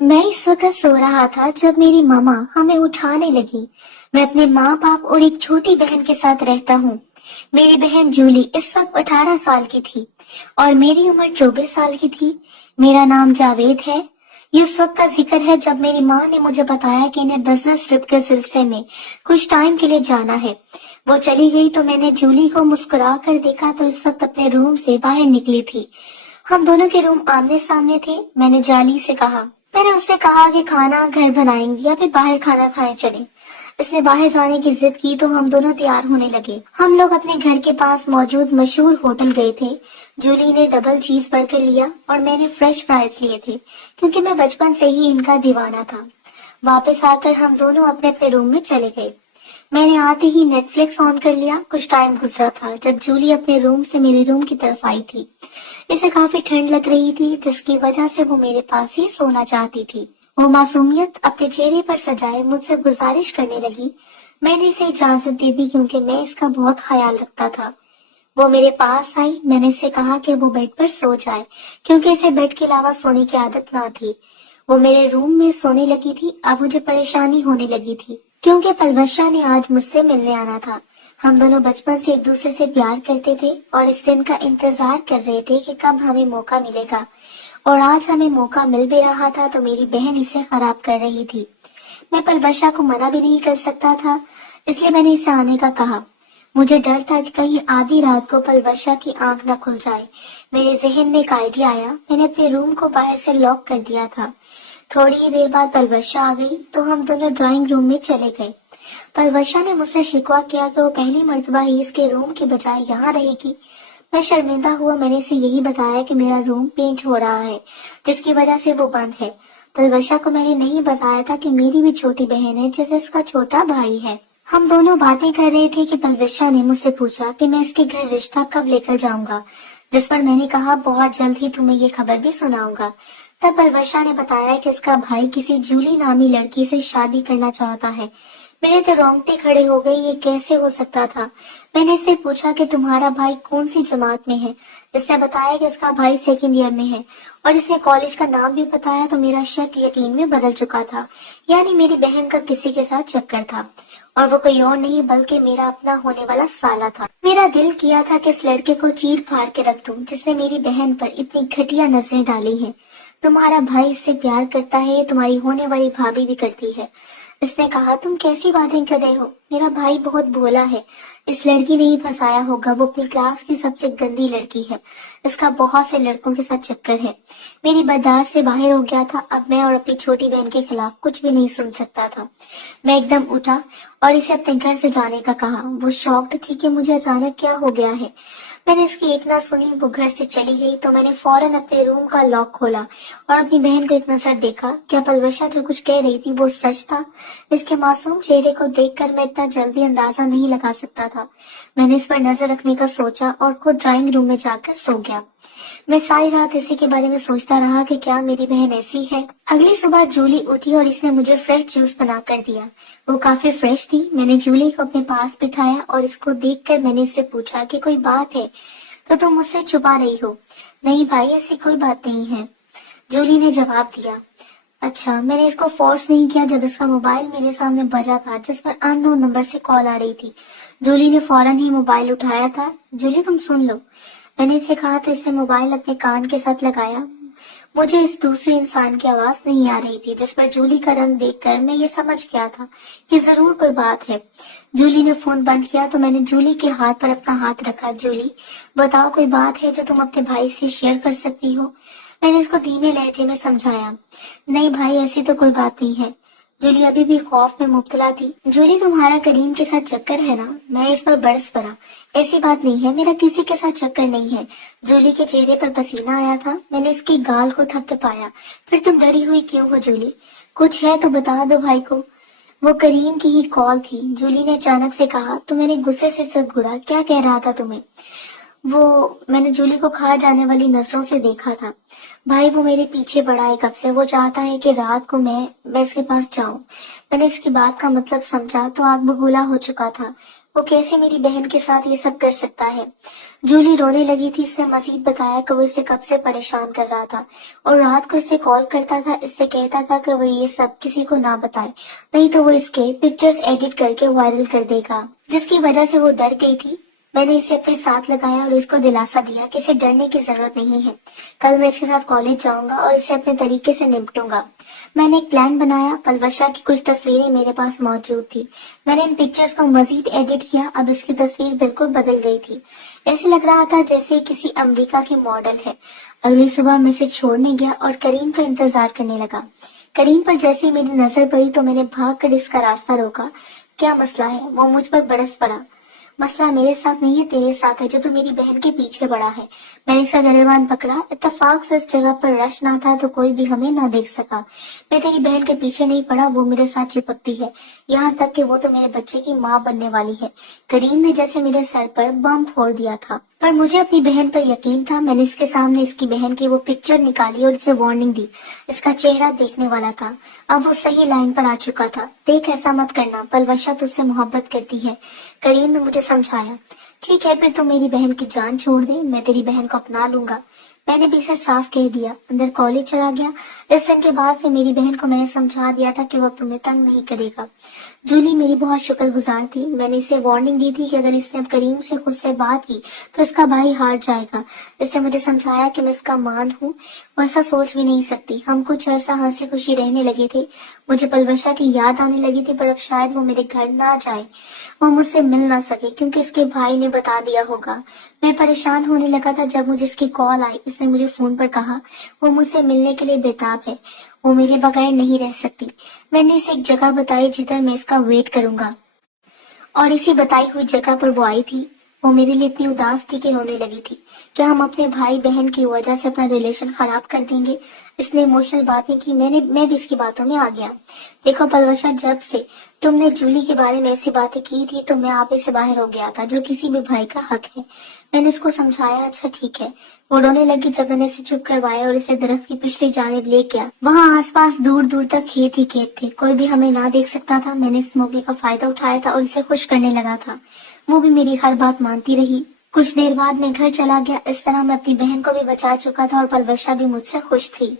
मैं इस वक्त सो रहा था जब मेरी मामा हमें उठाने लगी। मैं अपने माँ बाप और एक छोटी बहन के साथ रहता हूँ। मेरी बहन जूली इस वक्त 18 साल की थी और मेरी उम्र 24 साल की थी। मेरा नाम जावेद है। ये उस वक्त का जिक्र है जब मेरी माँ ने मुझे बताया कि इन्हें बिजनेस ट्रिप के सिलसिले में कुछ टाइम के लिए जाना है। वो चली गई तो मैंने जूली को मुस्कुरा कर देखा तो इस वक्त अपने रूम से बाहर निकली थी। हम दोनों के रूम आमने सामने थे। मैंने उससे कहा कि खाना घर बनाएंगे या फिर बाहर खाना खाए चले। इसने बाहर जाने की जिद की तो हम दोनों तैयार होने लगे। हम लोग अपने घर के पास मौजूद मशहूर होटल गए थे। जूली ने डबल चीज बर्गर लिया और मैंने फ्रेश फ्राइज लिए थे क्योंकि मैं बचपन से ही इनका दीवाना था। वापस आकर हम दोनों अपने अपने रूम में चले गए। मैंने आते ही नेटफ्लिक्स ऑन कर लिया। कुछ टाइम गुजरा था जब जूली अपने रूम से मेरे रूम की तरफ आई थी। इसे काफी ठंड लग रही थी जिसकी वजह से वो मेरे पास ही सोना चाहती थी। वो मासूमियत अपने चेहरे पर सजाए मुझसे गुजारिश करने लगी। मैंने इसे इजाजत दे दी क्योंकि मैं इसका बहुत ख्याल रखता था। वो मेरे पास आई। मैंने इससे कहा कि वो बेड पर सो जाए क्योंकि इसे बेड के अलावा सोने की आदत ना थी। वो मेरे रूम में सोने लगी थी। अब मुझे परेशानी होने लगी थी क्योंकि पलवशा ने आज मुझसे मिलने आना था। हम दोनों बचपन से एक दूसरे से प्यार करते थे और इस दिन का इंतजार कर रहे थे कि कब हमें मौका मिलेगा। और आज हमें मौका मिल भी रहा था तो मेरी बहन इसे खराब कर रही थी। मैं पलवशा को मना भी नहीं कर सकता था, इसलिए मैंने इसे आने का कहा। मुझे डर था कि कहीं आधी रात को पलवशा की आंख न खुल जाए। मेरे जहन में एक आइडिया आया। मैंने अपने रूम को बाहर से लॉक कर दिया था। थोड़ी ही देर बाद पलवशा आ गई तो हम दोनों ड्राइंग रूम में चले गए। पलवशा ने मुझसे शिकवा किया कि वो पहली मर्तबा ही इसके रूम के बजाय यहाँ रहेगी। मैं शर्मिंदा हुआ। मैंने इसे यही बताया कि मेरा रूम पेंट हो रहा है जिसकी वजह से वो बंद है। पलवशा को मैंने नहीं बताया था कि मेरी भी छोटी बहन है जिसे इसका छोटा भाई है। हम दोनों बातें कर रहे थे कि पलवशा ने मुझसे पूछा कि मैं इसके घर रिश्ता कब लेकर जाऊंगा, जिस पर मैंने कहा बहुत जल्द ही तुम्हें ये खबर भी सुनाऊंगा। तब पलवशा ने बताया कि इसका भाई किसी जूली नामी लड़की से शादी करना चाहता है। मेरे तो रोंगटे खड़े हो गए। ये कैसे हो सकता था? मैंने इससे पूछा कि तुम्हारा भाई कौन सी जमात में है। इसने बताया कि इसका भाई सेकंड ईयर में है और इसने कॉलेज का नाम भी बताया तो मेरा शक यकीन में बदल चुका था। यानी मेरी बहन का किसी के साथ चक्कर था और वो कोई और नहीं बल्कि मेरा अपना होने वाला साला था। मेरा दिल किया था कि इस लड़के को चीर फाड़ के रख दूं जिसने मेरी बहन पर इतनी घटिया नजरें डाली हैं। तुम्हारा भाई इससे प्यार करता है, तुम्हारी होने वाली भाभी भी करती है। इसने कहा तुम कैसी बातें कर रहे हो? मेरा भाई बहुत भोला है। इस लड़की ने ही फंसाया होगा। वो अपनी क्लास की सबसे गंदी लड़की है। इसका बहुत से लड़कों के साथ चक्कर है। मेरी बर्दाश्त से बाहर हो गया था। अब मैं और अपनी छोटी बहन के खिलाफ कुछ भी नहीं सुन सकता था। मैं एकदम उठा और इसे अपने घर से जाने का कहा। वो शॉक्ड थी कि मुझे अचानक क्या हो गया है। मैंने इसकी एक ना सुनी। वो घर से चली गई तो मैंने फौरन अपने रूम का लॉक खोला और अपनी बहन को एक नजर देखा। क्या पलवशा जो कुछ कह रही थी वो सच था? इसके मासूम चेहरे को देखकर मैं इतना जल्दी अंदाजा नहीं लगा सकता था। मैंने इस पर नजर रखने का सोचा और खुद ड्राइंग रूम में जाकर सो गया। मैं सारी रात इसी के बारे में सोचता रहा कि क्या मेरी बहन ऐसी है। अगली सुबह जूली उठी और इसने मुझे फ्रेश जूस बना कर दिया। वो काफी फ्रेश थी। मैंने जूली को अपने पास बिठाया और इसको देखकर मैंने इससे पूछा कि कोई बात है तो तुम मुझसे छुपा रही हो? नहीं भाई, ऐसी कोई बात नहीं है, जूली ने जवाब दिया। अच्छा, मैंने इसको फोर्स नहीं किया जब इसका मोबाइल मेरे सामने बजा था जिस पर अननोन नंबर से कॉल आ रही थी। जूली ने फौरन ही मोबाइल उठाया था। जूली तुम सुन लो, मैंने इसे कहा तो इसने मोबाइल अपने कान के साथ लगाया। मुझे इस दूसरे इंसान की आवाज नहीं आ रही थी जिस पर जूली का रंग देखकर मैं ये समझ गया था कि जरूर कोई बात है। जूली ने फोन बंद किया तो मैंने जूली के हाथ पर अपना हाथ रखा। जूली बताओ, कोई बात है जो तुम अपने भाई से शेयर कर सकती हो? मैंने इसको धीमे लहजे में समझाया। नहीं भाई, ऐसी तो कोई बात नहीं है। जूली अभी भी खौफ में मुब्तला थी। जूली, तुम्हारा करीम के साथ चक्कर है ना? मैं इस पर बरस पड़ा। ऐसी बात नहीं है, मेरा किसी के साथ चक्कर नहीं है। जूली के चेहरे पर पसीना आया था। मैंने इसकी गाल को थपथपाया। फिर तुम डरी हुई क्यों हो जूली? कुछ है तो बता दो भाई को। वो करीम की ही कॉल थी, जूली ने अचानक से कहा। तो मैंने गुस्से से सर घुरा। क्या कह रहा था तुम्हें? मैंने जूली को खा जाने वाली नजरों से देखा था। भाई वो मेरे पीछे पड़ा है कब से। वो चाहता है कि रात को मैं इसके पास जाऊं। मैंने इसकी बात का मतलब समझा तो आग बबूला हो चुका था। वो कैसे मेरी बहन के साथ ये सब कर सकता है। जूली रोने लगी थी। इसने मजीद बताया कि वो इसे कब से परेशान कर रहा था और रात को इसे कॉल करता था, इससे कहता था कि वो ये सब किसी को ना बताए, नहीं तो वो इसके पिक्चर्स एडिट करके वायरल कर देगा, जिसकी वजह से वो डर गई थी। मैंने इसे अपने साथ लगाया और इसको दिलासा दिया कि इसे डरने की जरूरत नहीं है। कल मैं इसके साथ कॉलेज जाऊंगा और इसे अपने तरीके से निपटूंगा। मैंने एक प्लान बनाया। पलवशा की कुछ तस्वीरें मेरे पास मौजूद थी। मैंने इन पिक्चर्स को मजीद एडिट किया। अब इसकी तस्वीर बिल्कुल बदल गई थी। ऐसे लग रहा था जैसे किसी अमेरिका की मॉडल है। अगली सुबह मैं इसे छोड़ने गया और करीम का इंतजार करने लगा। करीम पर जैसे ही मेरी नजर पड़ी तो मैंने भाग कर इसका रास्ता रोका। क्या मसला है? वो मुझ पर बरस पड़ा। मसला मेरे साथ नहीं है, तेरे साथ है, जो तू मेरी बहन के पीछे पड़ा है। मैंने इसका गिरबान पकड़ा। इत्तेफाक से इस जगह पर रश ना था तो कोई भी हमें ना देख सका। मैं तेरी बहन के पीछे नहीं पड़ा, वो मेरे साथ चिपकती है, यहाँ तक कि वो तो मेरे बच्चे की माँ बनने वाली है। करीम ने जैसे मेरे सर पर बम फोड़ दिया था, पर मुझे अपनी बहन पर यकीन था। मैंने इसके सामने इसकी बहन की वो पिक्चर निकाली और इसे वार्निंग दी। इसका चेहरा देखने वाला था। अब वो सही लाइन पर आ चुका था। देख, ऐसा मत करना, पलवशा तुझसे मोहब्बत करती है। करीम ने मुझे समझाया। ठीक है, फिर तो मेरी बहन की जान छोड़ दे, मैं तेरी बहन को अपना लूंगा। मैंने भी इसे साफ कह दिया। अंदर कॉलेज चला गया। इस दिन के बाद से मेरी बहन को मैंने समझा दिया था कि वो अब तुम्हें तंग नहीं करेगा। जूली मेरी बहुत शुक्रगुजार थी। मैंने इसे वार्निंग दी थी कि अगर इसने अब करीम से खुद से बात की तो इसका भाई हार जाएगा। इससे मुझे समझाया कि मैं इसका मान हूँ, वो ऐसा सोच भी नहीं सकती। हम कुछ अर्सा हंसी खुशी रहने लगे थे। मुझे पलवशा की याद आने लगी थी, पर अब शायद वो मेरे घर ना जाए, वो मुझसे मिल ना सके क्योंकि इसके भाई ने बता दिया होगा। मैं परेशान होने लगा था जब मुझे इसकी कॉल आई। इसने मुझे फोन पर कहा वो मुझसे मिलने के लिए बेताब है, वो मेरे बगैर नहीं रह सकती। मैंने इसे एक जगह बताई जिधर मैं इसका वेट करूंगा और इसी बताई हुई जगह पर वो आई थी। वो मेरे लिए इतनी उदास थी कि रोने लगी थी। क्या हम अपने भाई बहन की वजह से अपना रिलेशन खराब कर देंगे? इसने इमोशनल बातें की। मैं भी इसकी बातों में आ गया। देखो पलवशा, जब से तुमने जूली के बारे में ऐसी बातें की थी तो मैं आप से बाहर हो गया था, जो किसी भी भाई का हक है। मैंने इसको समझाया। अच्छा ठीक है। वो रोने लगी जब मैंने इसे चुप करवाया और इसे दरख्त की पिछली जानिब ले गया। वहाँ आसपास दूर दूर तक खेत ही खेत थे, कोई भी हमें ना देख सकता था। मैंने इस मौके का फायदा उठाया था और इसे खुश करने लगा था। वो भी मेरी हर बात मानती रही। कुछ देर बाद मैं घर चला गया। इस तरह मैं अपनी बहन को भी बचा चुका था और पलवशा भी मुझसे खुश थी।